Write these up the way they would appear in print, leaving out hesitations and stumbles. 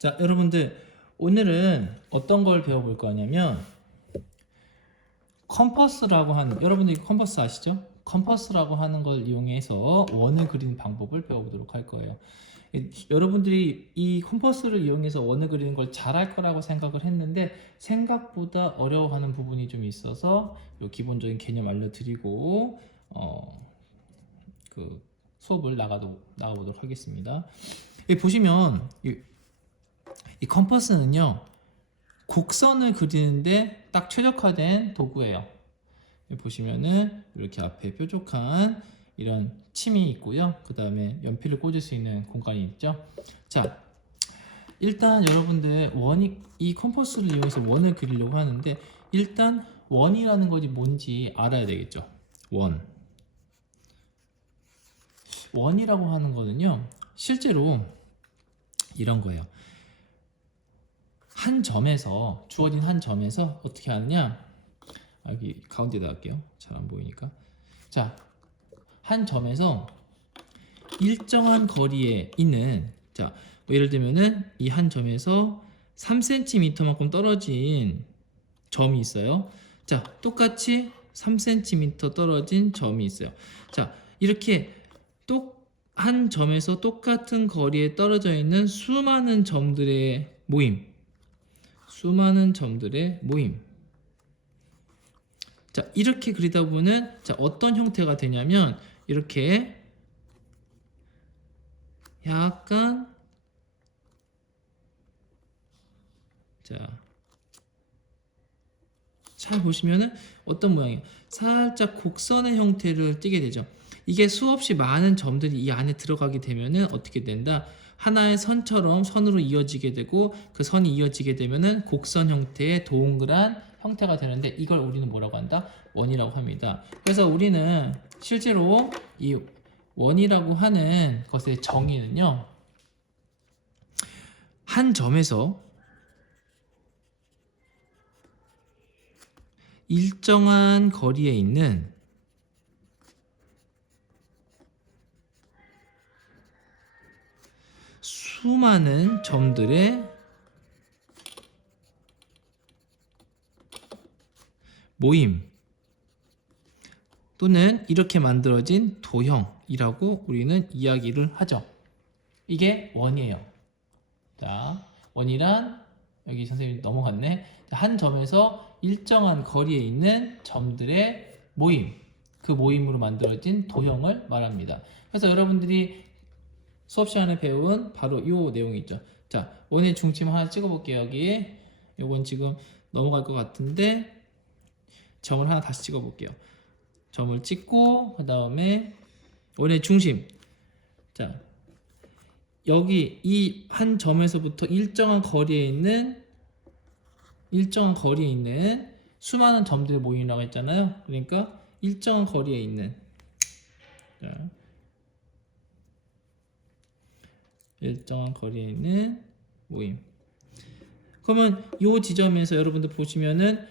자, 여러분들 오늘은 어떤 걸 배워볼 거냐면 컴퍼스라고 하는, 여러분들 컴퍼스 아시죠? 컴퍼스라고 하는 걸 이용해서 원을 그리는 방법을 배워보도록 할 거예요. 여러분들이 이 컴퍼스를 이용해서 원을 그리는 걸 잘할 거라고 생각을 했는데 생각보다 어려워하는 부분이 좀 있어서 요 기본적인 개념 알려드리고 그 수업을 나가보도록 하겠습니다. 여기 보시면 이 컴퍼스는요, 곡선을 그리는데 딱 최적화된 도구예요. 여기 보시면은 이렇게 앞에 뾰족한 이런 침이 있고요. 그 다음에 연필을 꽂을 수 있는 공간이 있죠. 자, 일단 여러분들 이 컴퍼스를 이용해서 원을 그리려고 하는데 일단 원이라는 것이 뭔지 알아야 되겠죠. 원이라고 하는 거는요, 실제로 이런 거예요. 주어진 한 점에서 어떻게 하느냐, 여기 가운데다 할게요. 잘 안 보이니까. 자, 한 점에서 일정한 거리에 있는, 자, 뭐 예를 들면은 이 한 점에서 3cm만큼 떨어진 점이 있어요. 자, 똑같이 3cm 떨어진 점이 있어요. 자, 이렇게 한 점에서 똑같은 거리에 떨어져 있는 수많은 점들의 모임. 자, 이렇게 그리다 보면은, 자, 어떤 형태가 되냐면 이렇게 약간, 자, 잘 보시면은 어떤 모양이에요? 살짝 곡선의 형태를 띠게 되죠. 이게 수없이 많은 점들이 이 안에 들어가게 되면은 어떻게 된다? 하나의 선으로 이어지게 되고, 그 선이 이어지게 되면은 곡선 형태의 동그란 형태가 되는데, 이걸 우리는 뭐라고 한다? 원이라고 합니다. 그래서 우리는 실제로 이 원이라고 하는 것의 정의는요, 한 점에서 일정한 거리에 있는 수많은 점들의 모임 또는 이렇게 만들어진 도형이라고 우리는 이야기를 하죠. 이게 원이에요. 자, 원이란, 여기 선생님이 넘어갔네. 한 점에서 일정한 거리에 있는 점들의 모임, 그 모임으로 만들어진 도형을 말합니다. 그래서 여러분들이 수업 시간에 배운 바로 이 내용이 있죠. 자, 원의 중심 하나 찍어볼게요. 여기 요건 지금 넘어갈 것 같은데 점을 하나 다시 찍어볼게요. 점을 찍고 그 다음에 원의 중심. 자, 여기 이 한 점에서부터 일정한 거리에 있는 수많은 점들의 모임이라고 했잖아요. 그러니까 일정한 거리에 있는, 자, 일정한 거리에 있는 모임. 그러면 이 지점에서 여러분들 보시면은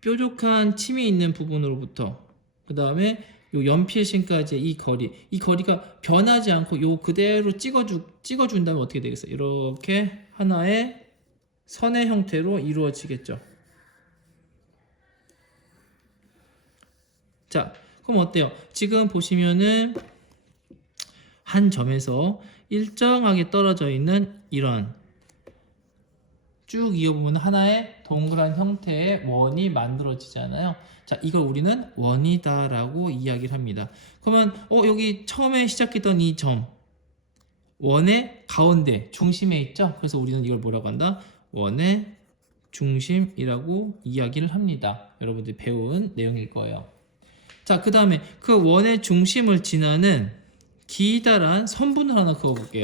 뾰족한 침이 있는 부분으로부터 그 다음에 요 연필심까지의 이 거리가 변하지 않고 요 그대로 찍어준다면 어떻게 되겠어요? 이렇게 하나의 선의 형태로 이루어지겠죠. 자, 그럼 어때요? 지금 보시면은 한 점에서 일정하게 떨어져 있는 이런 쭉 이어보면 하나의 동그란 형태의 원이 만들어지잖아요. 자, 이걸 우리는 원이다라고 이야기를 합니다. 그러면 여기 처음에 시작했던 이 점, 원의 가운데 중심에 있죠. 그래서 우리는 이걸 뭐라고 한다? 원의 중심이라고 이야기를 합니다. 여러분들이 배운 내용일 거예요. 자, 그 다음에 그 원의 중심을 지나는 기다란 선분을 하나 그어볼게요.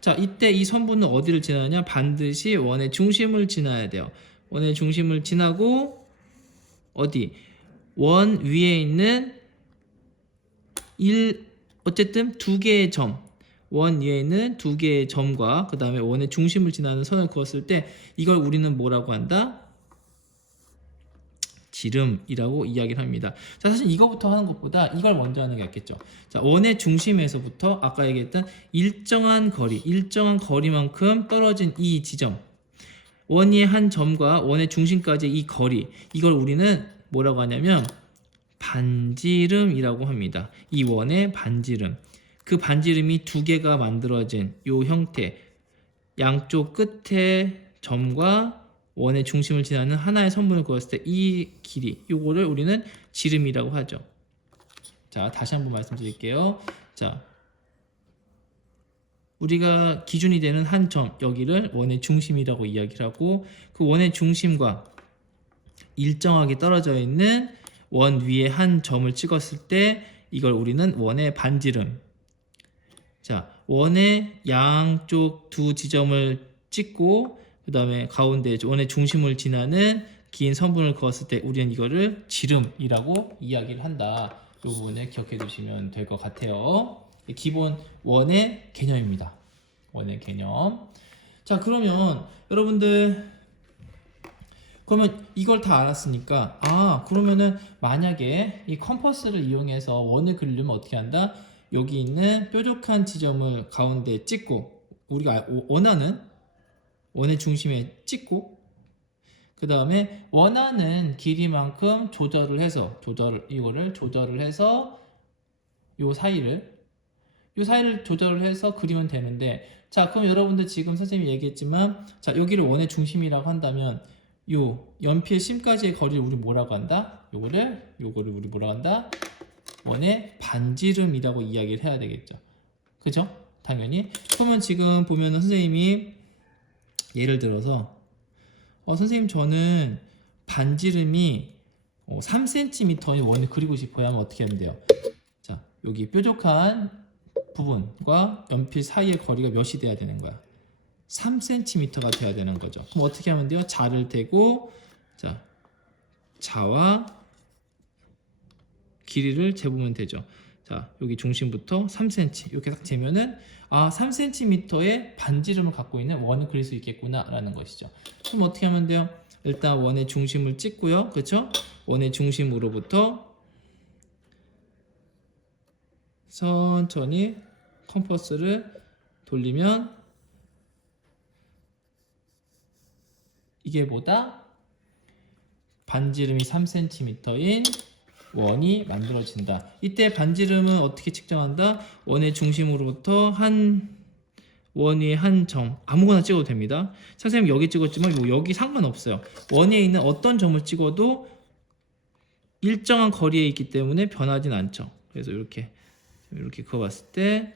자, 이때 이 선분은 어디를 지나느냐? 반드시 원의 중심을 지나야 돼요. 원의 중심을 지나고 어디? 원 위에 있는 어쨌든 두 개의 점, 원 위에 있는 두 개의 점과 그 다음에 원의 중심을 지나는 선을 그었을 때 이걸 우리는 뭐라고 한다? 반지름이라고 이야기를 합니다. 자, 사실 이거부터 하는 것보다 이걸 먼저 하는 게 낫겠죠. 자, 원의 중심에서부터 아까 얘기했던 일정한 거리만큼 떨어진 이 지점, 원의 한 점과 원의 중심까지 이 거리, 이걸 우리는 뭐라고 하냐면 반지름이라고 합니다. 이 원의 반지름. 그 반지름이 두 개가 만들어진 요 형태, 양쪽 끝에 점과 원의 중심을 지나는 하나의 선분을 그었을 때 이 길이, 요거를 우리는 지름이라고 하죠. 자, 다시 한번 말씀드릴게요. 자, 우리가 기준이 되는 한 점, 여기를 원의 중심이라고 이야기를 하고, 그 원의 중심과 일정하게 떨어져 있는 원 위에 한 점을 찍었을 때 이걸 우리는 원의 반지름. 자, 원의 양쪽 두 지점을 찍고 그 다음에 가운데 원의 중심을 지나는 긴 선분을 그었을 때 우리는 이거를 지름이라고 이야기를 한다. 이 부분을 기억해 두시면 될 것 같아요. 기본 원의 개념입니다. 원의 개념. 자, 그러면 여러분들, 그러면 이걸 다 알았으니까, 그러면은 만약에 이 컴퍼스를 이용해서 원을 그리려면 어떻게 한다? 여기 있는 뾰족한 지점을 가운데 찍고, 우리가 원하는 원의 중심에 찍고, 그 다음에 원하는 길이만큼 이거를 조절을 해서 요 사이를 조절을 해서 그리면 되는데, 자, 그럼 여러분들 지금 선생님이 얘기했지만, 자, 여기를 원의 중심이라고 한다면 요 연필 심까지의 거리를 우리 뭐라고 한다? 요거를 우리 뭐라고 한다? 원의 반지름이라고 이야기를 해야 되겠죠. 그죠? 당연히. 그러면 지금 보면은 선생님이 예를 들어서 선생님 저는 반지름이 3cm의 원을 그리고 싶어요 하면 어떻게 하면 돼요? 자, 여기 뾰족한 부분과 연필 사이의 거리가 몇이 돼야 되는 거야? 3cm가 돼야 되는 거죠. 그럼 어떻게 하면 돼요? 자를 대고, 자, 자와 길이를 재보면 되죠. 자, 여기 중심부터 3cm 이렇게 딱 재면은 3cm의 반지름을 갖고 있는 원을 그릴 수 있겠구나 라는 것이죠. 그럼 어떻게 하면 돼요? 일단 원의 중심을 찍고요. 그렇죠? 원의 중심으로부터 천천히 컴퍼스를 돌리면 이게 보다 반지름이 3cm인 원이 만들어진다. 이때 반지름은 어떻게 측정한다? 원의 중심으로부터 원 위에 한 점, 아무거나 찍어도 됩니다. 선생님 여기 찍었지만 뭐 여기 상관없어요. 원에 있는 어떤 점을 찍어도 일정한 거리에 있기 때문에 변하진 않죠. 그래서 이렇게 그어봤을 때,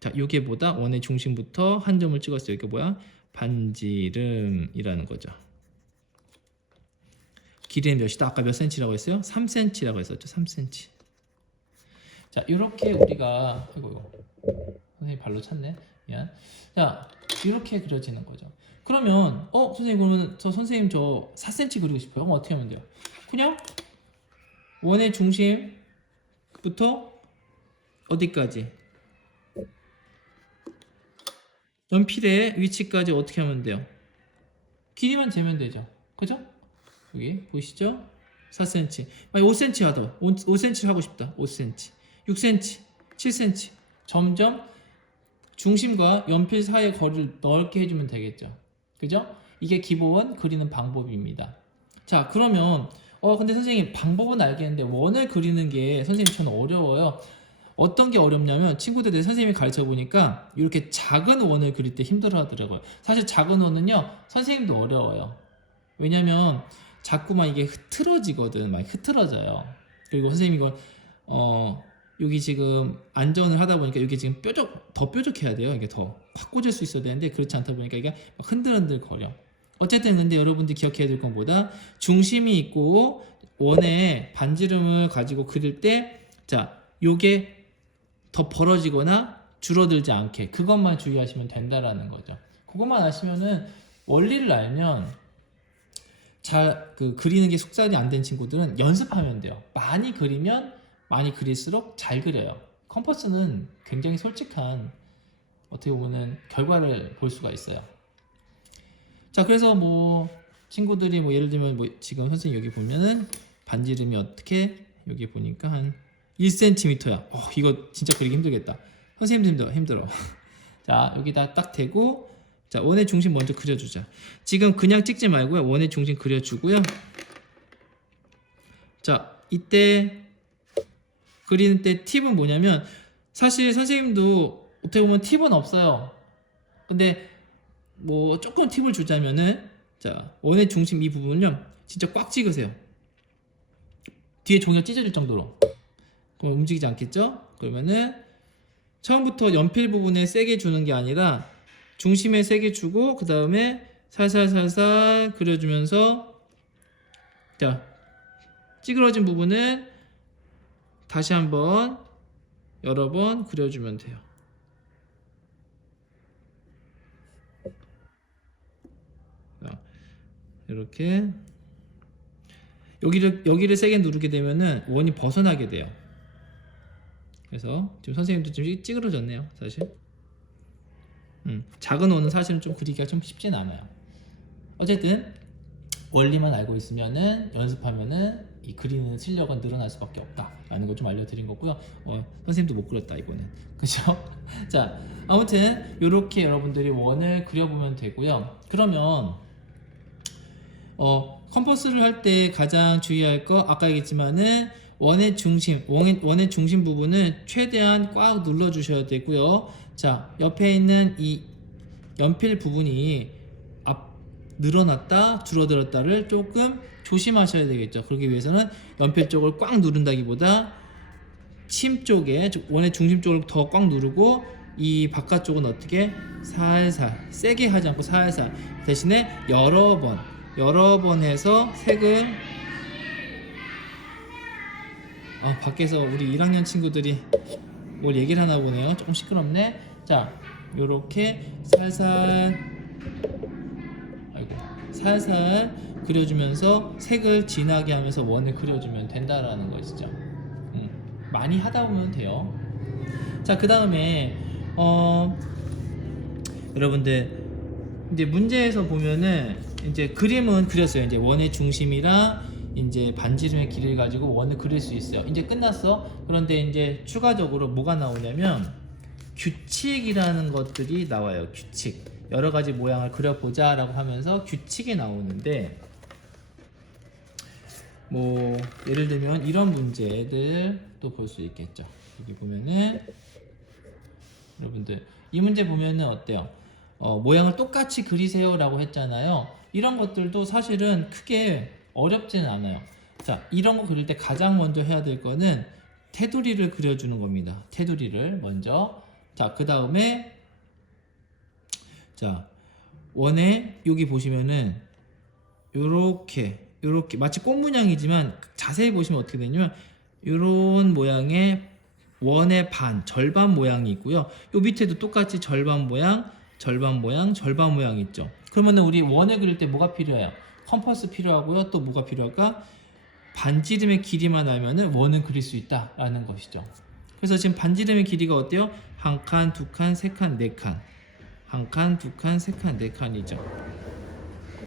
자, 요게 보다 원의 중심부터 한 점을 찍었어요. 이게 뭐야? 반지름이라는 거죠. 길이는 몇이다? 아까 몇 cm라고 했어요? 3cm라고 했었죠. 3cm. 자, 이렇게 우리가, 이거 선생님 발로 찼네. 미안. 자, 이렇게 그려지는 거죠. 그러면 선생님, 그러면 선생님 저 4cm 그리고 싶어요. 그럼 어떻게 하면 돼요? 그냥 원의 중심부터 어디까지? 연필의 위치까지 어떻게 하면 돼요? 길이만 재면 되죠. 그죠? 여기 보이시죠? 4cm. 만약 5cm 하다. 5cm 하고 싶다. 5cm. 6cm. 7cm. 점점 중심과 연필 사이의 거리를 넓게 해주면 되겠죠. 그죠? 이게 기본 그리는 방법입니다. 자, 그러면 근데 선생님 방법은 알겠는데 원을 그리는 게 선생님 저는 어려워요. 어떤 게 어렵냐면 친구들이 선생님이 가르쳐 보니까 이렇게 작은 원을 그릴 때 힘들어 하더라고요. 사실 작은 원은요 선생님도 어려워요. 왜냐면 자꾸만 이게 흐트러지거든. 많이 흐트러져요. 그리고 선생님이 이걸 여기 지금 안전을 하다 보니까 여기 지금 더 뾰족해야 돼요. 이게 더 확 꽂을 수 있어야 되는데 그렇지 않다 보니까 이게 막 흔들흔들 거려. 어쨌든 근데 여러분들이 기억해야 될 건 뭐다? 중심이 있고 원의 반지름을 가지고 그릴 때, 자, 요게 더 벌어지거나 줄어들지 않게 그것만 주의하시면 된다라는 거죠. 그것만 아시면은, 원리를 알면 잘 그리는 게 숙달이 안 된 친구들은 연습하면 돼요. 많이 그리면 많이 그릴수록 잘 그려요. 컴퍼스는 굉장히 솔직한, 어떻게 보면은 결과를 볼 수가 있어요. 자, 그래서 뭐 친구들이 뭐 예를 들면 뭐 지금 선생님 여기 보면은 반지름이 어떻게 여기 보니까 한 1cm야. 이거 진짜 그리기 힘들겠다. 선생님도 힘들어. 자, 여기다 딱 대고, 자, 원의 중심 먼저 그려주자. 지금 그냥 찍지 말고요. 원의 중심 그려주고요. 자, 이때 그리는 때 팁은 뭐냐면, 사실 선생님도 어떻게 보면 팁은 없어요. 근데 뭐 조금 팁을 주자면은, 자, 원의 중심 이 부분은요, 진짜 꽉 찍으세요. 뒤에 종이가 찢어질 정도로. 그럼 움직이지 않겠죠? 그러면은 처음부터 연필 부분에 세게 주는 게 아니라 중심에 세게 주고 그 다음에 살살살살 그려주면서, 자, 찌그러진 부분은 다시 한번 여러 번 그려주면 돼요. 자, 이렇게 여기를 세게 누르게 되면은 원이 벗어나게 돼요. 그래서 지금 선생님도 좀 찌그러졌네요, 사실. 작은 원은 사실은 좀 그리기가 좀 쉽진 않아요. 어쨌든 원리만 알고 있으면은 연습하면은 이 그리는 실력은 늘어날 수밖에 없다라는 걸 좀 알려드린 거고요. 선생님도 못 그렸다 이거는, 그죠? 자, 아무튼 이렇게 여러분들이 원을 그려보면 되고요. 그러면 컴퍼스를 할 때 가장 주의할 거 아까 얘기했지만은 원의 중심 부분은 최대한 꽉 눌러 주셔야 되고요. 자, 옆에 있는 이 연필 부분이 늘어났다 줄어들었다를 조금 조심하셔야 되겠죠. 그러기 위해서는 연필 쪽을 꽉 누른다기보다 침 쪽에, 원의 중심 쪽을 더 꽉 누르고 이 바깥쪽은 어떻게 살살, 세게 하지 않고 살살, 대신에 여러 번 해서 색을, 밖에서 우리 1학년 친구들이 뭘 얘기를 하나 보네요. 조금 시끄럽네. 자, 요렇게 살살 그려주면서 색을 진하게 하면서 원을 그려주면 된다라는 것이죠. 많이 하다 보면 돼요. 자, 그 다음에 여러분들 이제 문제에서 보면은 이제 그림은 그렸어요. 이제 원의 중심이랑 이제 반지름의 길이를 가지고 원을 그릴 수 있어요. 이제 끝났어. 그런데 이제 추가적으로 뭐가 나오냐면 규칙이라는 것들이 나와요. 규칙. 여러 가지 모양을 그려보자 라고 하면서 규칙이 나오는데, 뭐 예를 들면 이런 문제들도 볼 수 있겠죠. 여기 보면은 여러분들 이 문제 보면은 어때요? 모양을 똑같이 그리세요 라고 했잖아요. 이런 것들도 사실은 크게 어렵지는 않아요. 자, 이런 거 그릴 때 가장 먼저 해야 될 거는 테두리를 그려주는 겁니다. 테두리를 먼저. 자, 그 다음에 자, 원에 여기 보시면은 요렇게 마치 꽃 모양이지만 자세히 보시면 어떻게 되냐면 요런 모양의 원의 절반 모양이 있고요. 요 밑에도 똑같이 절반 모양 있죠. 그러면은 우리 원을 그릴 때 뭐가 필요해요? 컴퍼스 필요하고요. 또 뭐가 필요할까? 반지름의 길이만 알면은 원을 그릴 수 있다라는 것이죠. 그래서 지금 반지름의 길이가 어때요? 한 칸, 두 칸, 세 칸, 네 칸. 한 칸, 두 칸, 세 칸, 네 칸이죠.